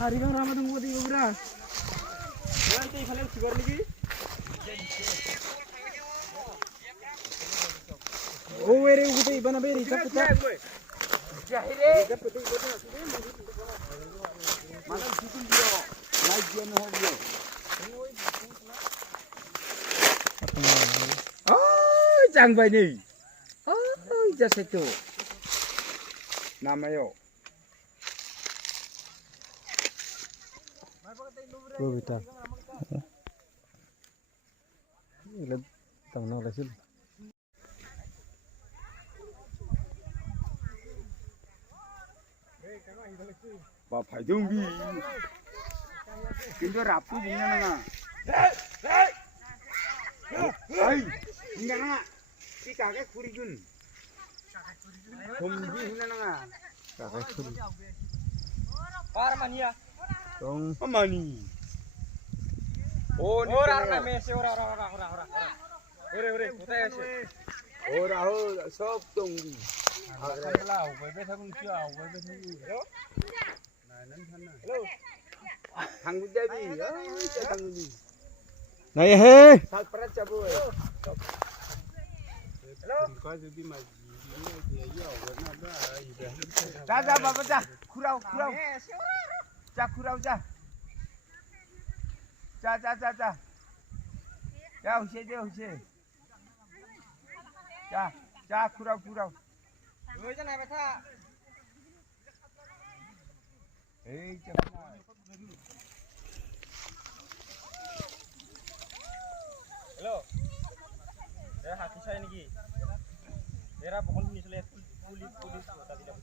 Hari bang Ramadan buat ibu beras. Nanti kalian sibar lagi. Oh, where you go? Iban aberi, cepet cepet. Mana sukun dia? Naik dia nih dia. Oh, jang bay nih. Oh, jasa itu. Namanya. Oh, betul. Ini tangan orang sih. Bà phải thương đi. Kinh cho rạp tôi dính nè nè. Ê, dính nè nè. Cái cả cái khuri gun. Không dính nè nè. Cả cái khuri. Parmania. Dong. Amani. Oh, Ora mesi ora. Ore, kotai আছে. Ora ho, সব টঙ্গি. Agla, ওইবে থাকুন কি ওইবে থাকুন. Thằng Bunda đi, thằng đi. Này he. Sal perat cabu. Hello. Kau jadi maju. Dah, bapak dah. Kurau. Jah kurau jah. Jah. Ya, usai. Jah kurau. ওই যে না বেটা. এই চাপনা হ্যালো এরা হাতি চাই নাকি এরা বহন শুনিছিলে পুলিশ কথা দিলা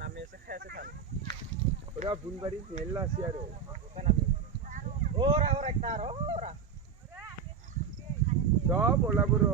নামে এসে খাইছে খান ওরা বুনবাড়ি মেলা আছে আর ওরা একটা ওরা সব ওলা বড়